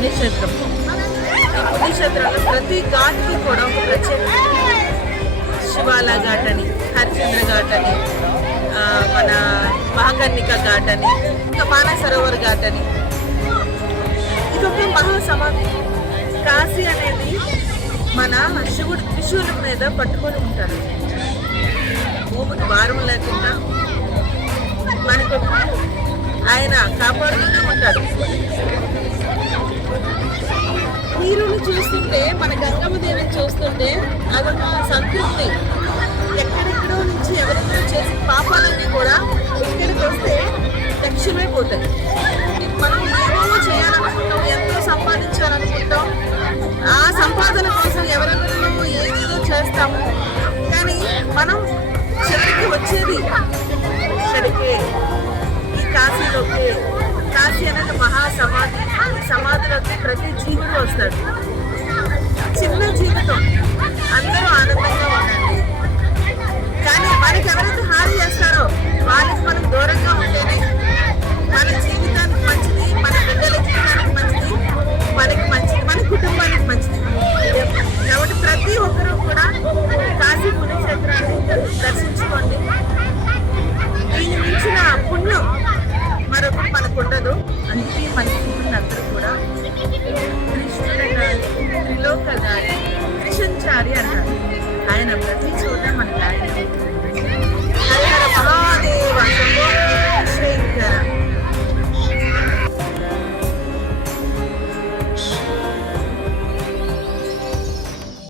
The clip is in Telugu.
పుణ్యక్షేత్రం. ఈ పుణ్యక్షేత్రంలో ప్రతి ఘాట్కి కూడా ఒక ప్రత్యేకత. శివాల ఘాట్ అని, హరిచంద్ర ఘాట్ అని, మన మహాకర్ణిక ఘాట్ అని, ఇంకా మానస సరోవర్ ఘాట్ అని. ఇదొక మహాసమాధి. కాశీ అనేది మన శివుడు త్రిశూలం మీద పట్టుకొని ఉంటారు. భూమికి భారం లేకుండా మనకు ఆయన కాపాడుతూనే ఉంటాడు. నీరుని చూస్తుంటే, మన గంగమ్మ దేవిని చూస్తుంటే అదొక సంతృప్తి. ఎక్కడెక్కడో నుంచి ఎవరెక్కడో చేసిన పాపాలన్నీ కూడా ఇక్కడికి వస్తే లక్ష్యమైపోతాయి. మనం ఏమేమో చేయాలనుకుంటాం, ఎంతో సంపాదించాలనుకుంటాం, ఆ సంపాదన కోసం ఎవరెవరిలో ఏదేదో చేస్తాము. కానీ మనం చివరికి వచ్చేది ఇక్కడికే, ఈ కాశీలోకి. కాశీ అనేది మహాసమాధి. ఈ సమాధిలోకి ప్రతి జీవుడు వస్తాడు. చిన్న జీవితం, అందరూ ఆనందంగా ఉండండి. కానీ మనకి ఎవరైతే హాని చేస్తారో వాళ్ళకి మనం దూరంగా ఉంటేనే మన జీవితానికి మంచిది, మన బిడ్డల జీవితానికి మంచిది, మనకి మంచిది, మన కుటుంబానికి మంచిది. కాబట్టి ప్రతి ఒక్కరూ కూడా కాశీ పుణ్యక్షేత్రాన్ని దర్శించుకోండి. దీని మించిన పుణ్యం మరొకటి మనకు ఉండదు. అందుకే మన అందరూ కూడా త్రిలోకగారి, త్రిశంచారి అంటారు. ఆయన ప్రతి